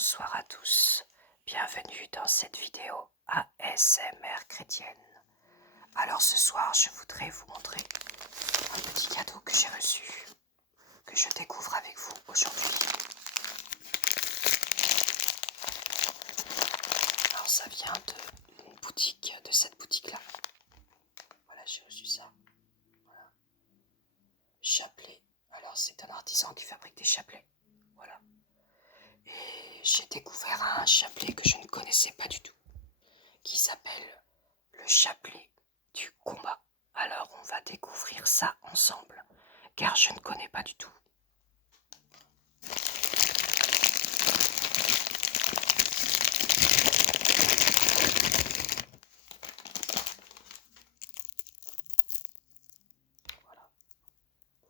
bonsoir à tous, bienvenue dans cette vidéo ASMR chrétienne. Alors ce soir je voudrais vous montrer un petit cadeau que j'ai reçu, que je découvre avec vous aujourd'hui. Alors ça vient de cette boutique là. Voilà, j'ai reçu ça. Voilà. Chapelet. Alors c'est un artisan qui fabrique des chapelets. Voilà. Et j'ai découvert un chapelet que je ne connaissais pas du tout, qui s'appelle le chapelet du combat. Alors on va découvrir ça ensemble, car je ne connais pas du tout.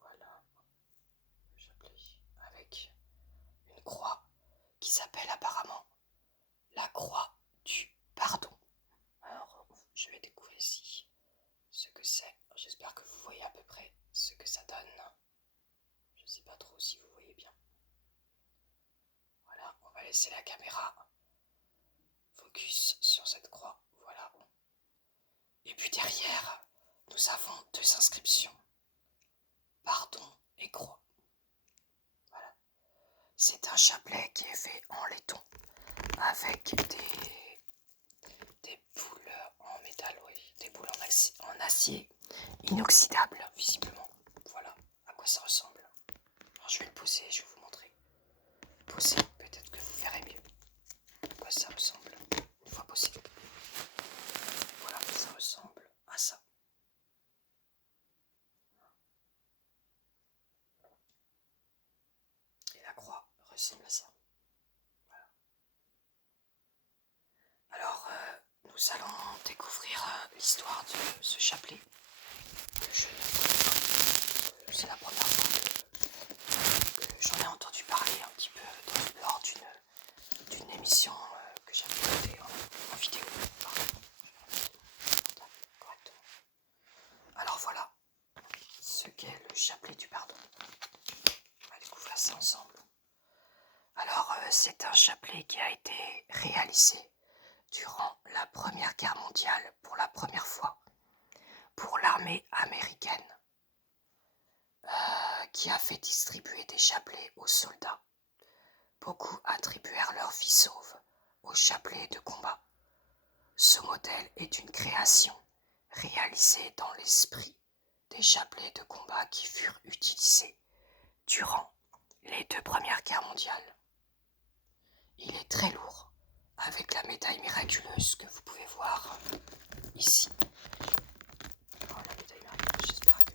Voilà, le chapelet avec une croix qui s'appelle apparemment la croix du pardon. Alors je vais découvrir ici ce que c'est. J'espère que vous voyez à peu près ce que ça donne. Je ne sais pas trop si vous voyez bien. Voilà, on va laisser la caméra focus sur cette croix. Voilà. Et puis derrière, nous avons deux inscriptions. Pardon et croix. Voilà. C'est un chapelet qui est fait en laiton avec des boules en métal, oui, des boules en acier inoxydable, visiblement. Voilà à quoi ça ressemble. Alors je vais le poser, je vais vous montrer. Poser, peut-être que vous verrez mieux à quoi ça ressemble une fois posé. Voilà, ça ressemble à ça. Et la croix ressemble à ça. Voilà. Alors, nous allons découvrir l'histoire de ce chapelet que je ne connais pas. C'est la première fois que j'en ai entendu parler un petit peu lors d'une émission que j'avais écoutée en vidéo. Correctement. Alors voilà ce qu'est le chapelet du pardon. On va découvrir ça ensemble. Alors, c'est un chapelet qui a été réalisé durant la Première Guerre mondiale pour la première fois pour l'armée américaine, qui a fait distribuer des chapelets aux soldats. Beaucoup attribuèrent leur vie sauve au chapelet de combat. Ce modèle est une création réalisée dans l'esprit des chapelets de combat qui furent utilisés durant les deux premières guerres mondiales. Il est très lourd, avec la médaille miraculeuse que vous pouvez voir ici. Alors, la médaille miraculeuse, j'espère que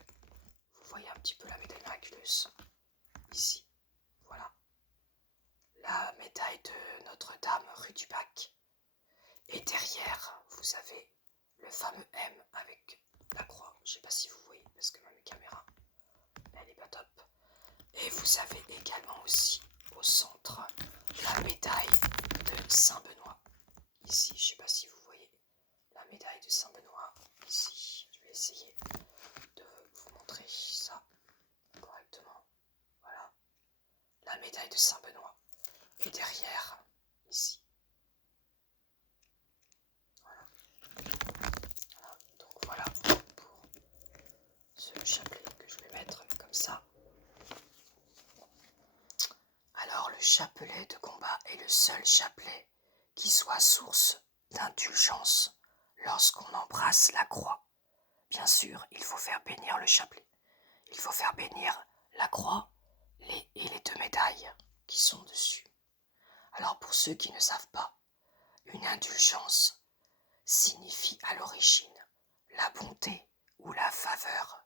vous voyez un petit peu la médaille miraculeuse ici. Voilà. La médaille de Notre-Dame rue du Bac. Et derrière, vous avez le fameux M avec la croix. Je ne sais pas si vous voyez parce que ma caméra, elle est pas top. Et vous avez également aussi au centre la médaille de Saint-Benoît. Ici, je ne sais pas si vous voyez la médaille de Saint-Benoît. Ici, je vais essayer de vous montrer ça correctement. Voilà, la médaille de Saint-Benoît. Et derrière, ici. Voilà. Voilà. Donc voilà pour ce chapelet que je vais mettre comme ça. Alors le chapelet de combat est le seul chapelet qui soit source d'indulgence lorsqu'on embrasse la croix. Bien sûr, il faut faire bénir le chapelet. Il faut faire bénir la croix et les deux médailles qui sont dessus. Alors pour ceux qui ne savent pas, une indulgence signifie à l'origine la bonté ou la faveur.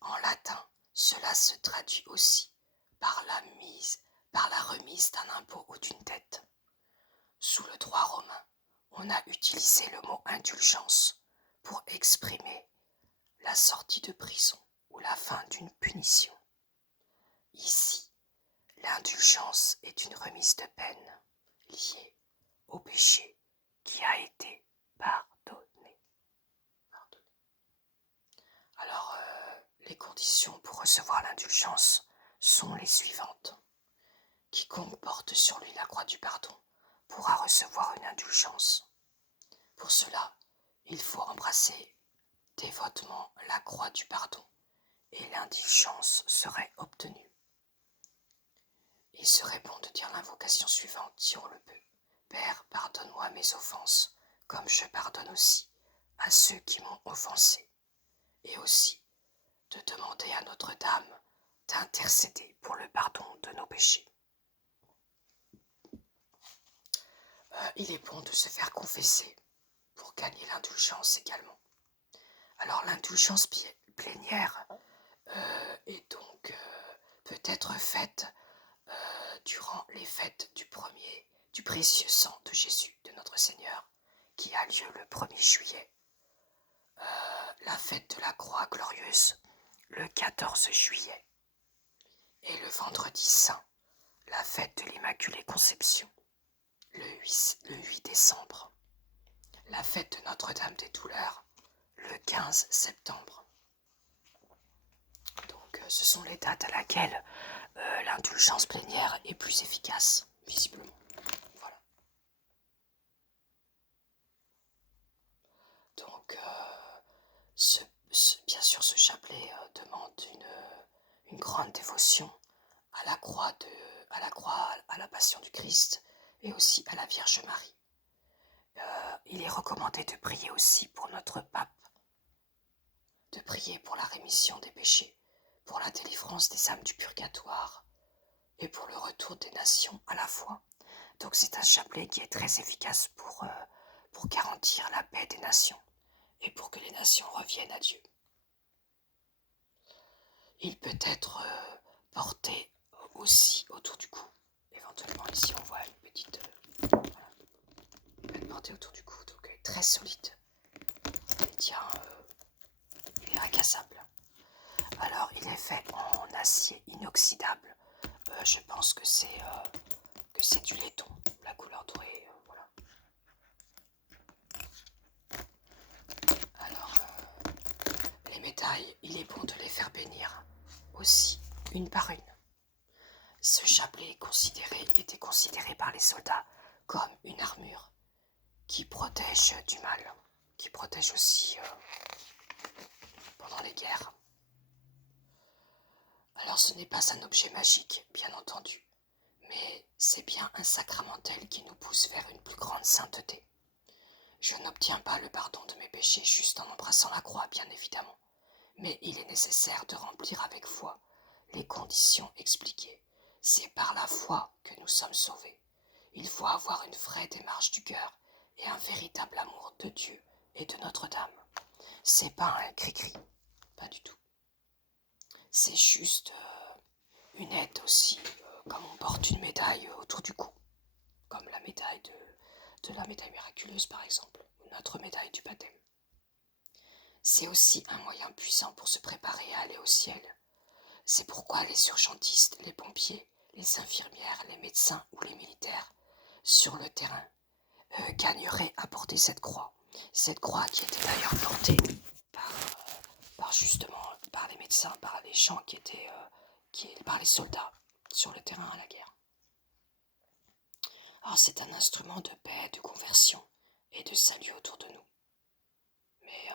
En latin, cela se traduit aussi par la remise d'un impôt ou d'une dette. Sous le droit romain, on a utilisé le mot indulgence pour exprimer la sortie de prison ou la fin d'une punition. Ici, l'indulgence est une remise de peine liée au péché qui a été pardonné. Alors, les conditions pour recevoir l'indulgence sont les suivantes. quiconque porte sur lui la croix du pardon pourra recevoir une indulgence. Pour cela, il faut embrasser dévotement la croix du pardon et l'indulgence serait obtenue. Il serait bon de dire l'invocation suivante si on le peut. Père, pardonne-moi mes offenses, comme je pardonne aussi à ceux qui m'ont offensé. Et aussi de demander à Notre-Dame d'intercéder pour le pardon de nos péchés. Il est bon de se faire confesser pour gagner l'indulgence également. Alors l'indulgence plénière est donc peut être faite durant les fêtes du précieux sang de Jésus, de notre Seigneur, qui a lieu le 1er juillet. La fête de la croix glorieuse, le 14 juillet. Et le vendredi saint, la fête de l'Immaculée Conception, le 8 décembre. La fête de Notre-Dame des Douleurs, le 15 septembre. Donc ce sont les dates à laquelle l'indulgence plénière est plus efficace, visiblement. Voilà. Donc bien sûr ce chapelet demande une grande dévotion à la croix, à la passion du Christ et aussi à la Vierge Marie. Il est recommandé de prier aussi pour notre pape, de prier pour la rémission des péchés, pour la délivrance des âmes du purgatoire et pour le retour des nations à la foi. Donc c'est un chapelet qui est très efficace pour garantir la paix des nations et pour que les nations reviennent à Dieu. Il peut être porté aussi autour du cou. Éventuellement ici on voit une petite... voilà. Il peut être porté autour du cou, donc très solide. Il tient... il est incassable. Alors il est fait en acier inoxydable. Je pense que c'est du laiton, la couleur dorée, voilà. Alors les médailles, il est bon de les faire bénir aussi, une par une. Ce chapelet était considéré par les soldats comme une armure qui protège du mal, qui protège aussi pendant les guerres. Alors ce n'est pas un objet magique, bien entendu, mais c'est bien un sacramentel qui nous pousse vers une plus grande sainteté. Je n'obtiens pas le pardon de mes péchés juste en embrassant la croix, bien évidemment, mais il est nécessaire de remplir avec foi les conditions expliquées. C'est par la foi que nous sommes sauvés. Il faut avoir une vraie démarche du cœur et un véritable amour de Dieu et de Notre-Dame. C'est pas un cri-cri, pas du tout. C'est juste une aide aussi, comme on porte une médaille autour du cou, comme la médaille de la médaille miraculeuse par exemple, ou notre médaille du baptême. C'est aussi un moyen puissant pour se préparer à aller au ciel. C'est pourquoi les urgentistes, les pompiers, les infirmières, les médecins ou les militaires sur le terrain gagneraient à porter cette croix. Cette croix qui était d'ailleurs portée par les médecins, par les gens par les soldats sur le terrain à la guerre. Alors c'est un instrument de paix, de conversion et de salut autour de nous. Mais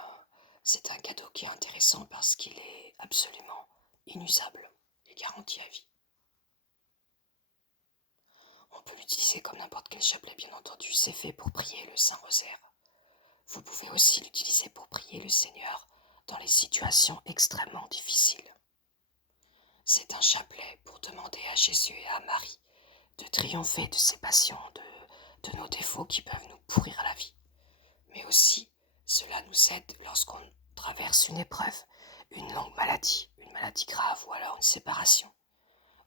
c'est un cadeau qui est intéressant parce qu'il est absolument inusable et garanti à vie. On peut l'utiliser comme n'importe quel chapelet, bien entendu, c'est fait pour prier le Saint-Rosaire. Vous pouvez aussi l'utiliser pour prier le Seigneur dans les situations extrêmement difficiles. C'est un chapelet pour demander à Jésus et à Marie de triompher de ces passions, de nos défauts qui peuvent nous pourrir la vie. Mais aussi, cela nous aide lorsqu'on traverse une épreuve, une longue maladie, une maladie grave, ou alors une séparation,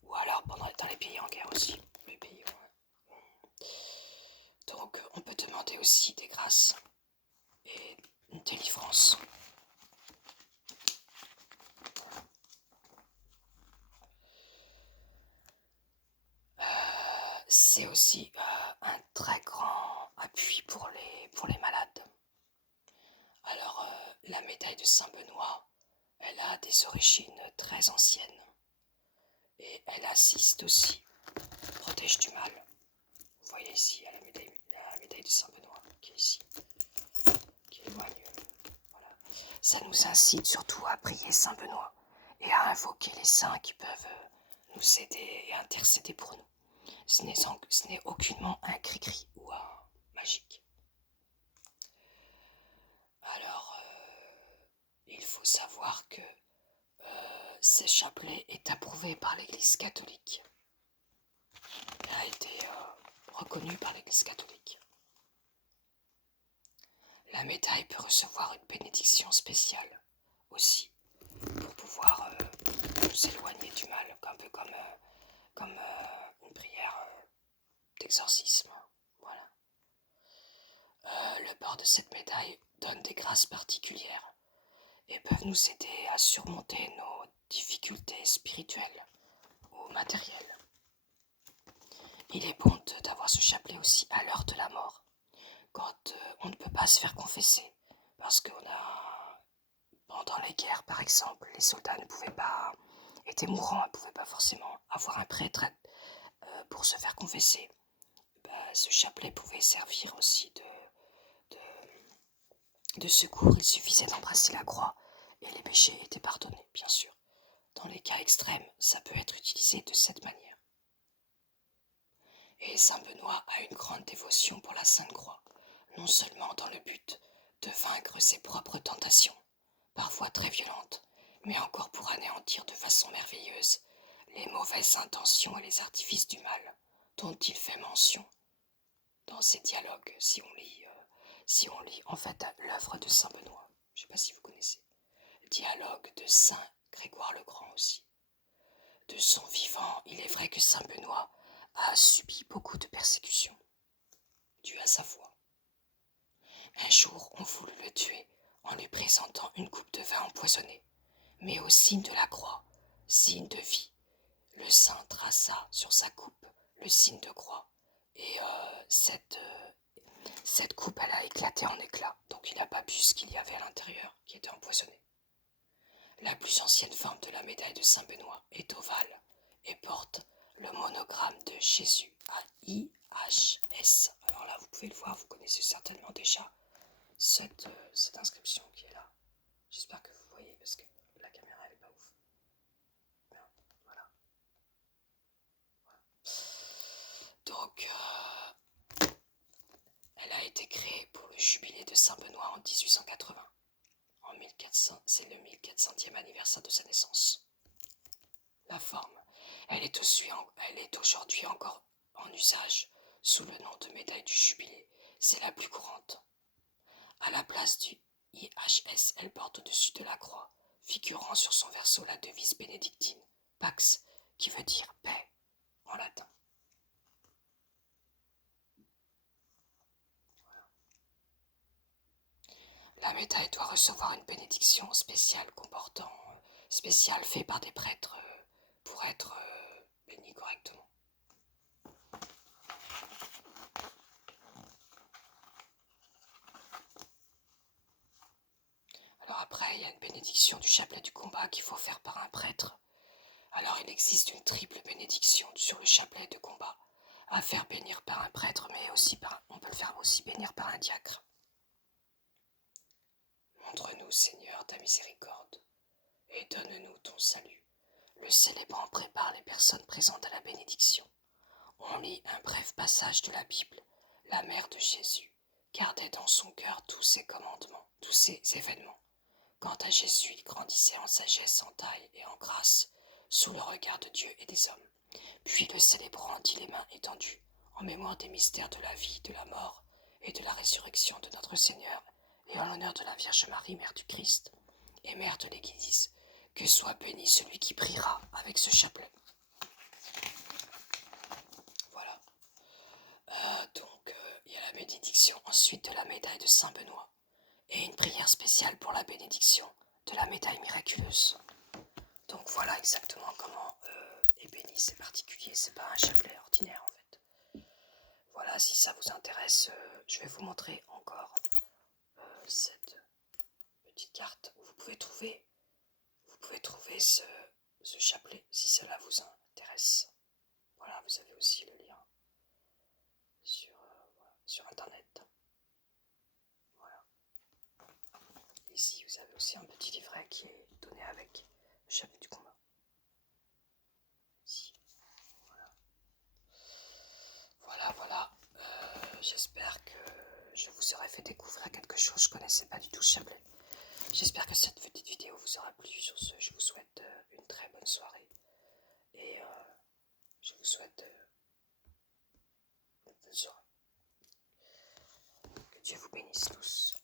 ou alors dans les pays en guerre aussi. Donc on peut demander aussi des grâces et une délivrance. C'est aussi un très grand appui pour les malades. Alors la médaille de Saint-Benoît, elle a des origines très anciennes et elle assiste aussi, protège du mal. Vous voyez ici, il y a la médaille de Saint-Benoît qui est ici, qui éloigne. Voilà. Ça nous incite surtout à prier Saint-Benoît et à invoquer les saints qui peuvent nous aider et intercéder pour nous. Ce n'est aucunement un cri-cri ou un magique. Alors, il faut savoir que ce chapelet est approuvé par l'Église catholique. Il a été reconnu par l'Église catholique. La médaille peut recevoir une bénédiction spéciale aussi pour pouvoir nous éloigner du mal, un peu comme une prière d'exorcisme. Voilà. Le bord de cette médaille donne des grâces particulières et peuvent nous aider à surmonter nos difficultés spirituelles ou matérielles. Il est bon d'avoir ce chapelet aussi à l'heure de la mort, quand on ne peut pas se faire confesser, parce pendant les guerres par exemple, les soldats étaient mourants, ne pouvaient pas forcément avoir un prêtre pour se faire confesser. Ce chapelet pouvait servir aussi de secours. Il suffisait d'embrasser la croix et les péchés étaient pardonnés, bien sûr. Dans les cas extrêmes, ça peut être utilisé de cette manière. Et Saint Benoît a une grande dévotion pour la Sainte Croix, non seulement dans le but de vaincre ses propres tentations, parfois très violentes, mais encore pour anéantir de façon merveilleuse les mauvaises intentions et les artifices du mal dont il fait mention dans ses dialogues, si on lit en fait l'œuvre de Saint Benoît. Je ne sais pas si vous connaissez. Le dialogue de Saint Grégoire le Grand aussi. De son vivant, il est vrai que Saint Benoît a subi beaucoup de persécutions, dues à sa foi. Un jour, on voulut le tuer en lui présentant une coupe de vin empoisonné, mais au signe de la croix, signe de vie, le saint traça sur sa coupe le signe de croix, et cette coupe, elle a éclaté en éclats, donc il n'a pas bu ce qu'il y avait à l'intérieur, qui était empoisonné. La plus ancienne forme de la médaille de Saint-Benoît est ovale et porte le monogramme de Jésus à IHS. Alors là, vous pouvez le voir, vous connaissez certainement déjà cette inscription qui est là. J'espère que vous voyez parce que la caméra elle est pas ouf. Merde, voilà. Donc, elle a été créée pour le jubilé de Saint-Benoît en 1880. En 1400, c'est le 1400e anniversaire de sa naissance. La forme, elle est aujourd'hui encore en usage sous le nom de médaille du jubilé. C'est la plus courante. À la place du IHS, elle porte au-dessus de la croix, figurant sur son verso la devise bénédictine, Pax, qui veut dire paix en latin. La médaille doit recevoir une bénédiction spéciale faite par des prêtres pour être bénie correctement. Alors après, il y a une bénédiction du chapelet du combat qu'il faut faire par un prêtre. Alors il existe une triple bénédiction sur le chapelet de combat à faire bénir par un prêtre, mais aussi on peut le faire aussi bénir par un diacre. Montre-nous, Seigneur, ta miséricorde, et donne-nous ton salut. Le célébrant prépare les personnes présentes à la bénédiction. On lit un bref passage de la Bible. La mère de Jésus gardait dans son cœur tous ses commandements, tous ses événements. Quant à Jésus, il grandissait en sagesse, en taille et en grâce, sous le regard de Dieu et des hommes. Puis le célébrant dit les mains étendues, en mémoire des mystères de la vie, de la mort et de la résurrection de notre Seigneur, et en l'honneur de la Vierge Marie, Mère du Christ, et Mère de l'Église, que soit béni celui qui priera avec ce chapelet. Voilà. Donc, il y a la bénédiction ensuite de la médaille de Saint-Benoît, et une prière spéciale pour la bénédiction de la médaille miraculeuse. Donc voilà exactement comment est béni, c'est particulier, c'est pas un chapelet ordinaire en fait. Voilà, si ça vous intéresse, je vais vous montrer encore cette petite carte où vous pouvez trouver ce chapelet si cela vous intéresse. Voilà, vous avez aussi le lien je connaissais pas du tout ce chapelet. J'espère que cette petite vidéo vous aura plu. Sur ce, je vous souhaite une très bonne soirée. Et je vous souhaite une bonne soirée. Que Dieu vous bénisse tous.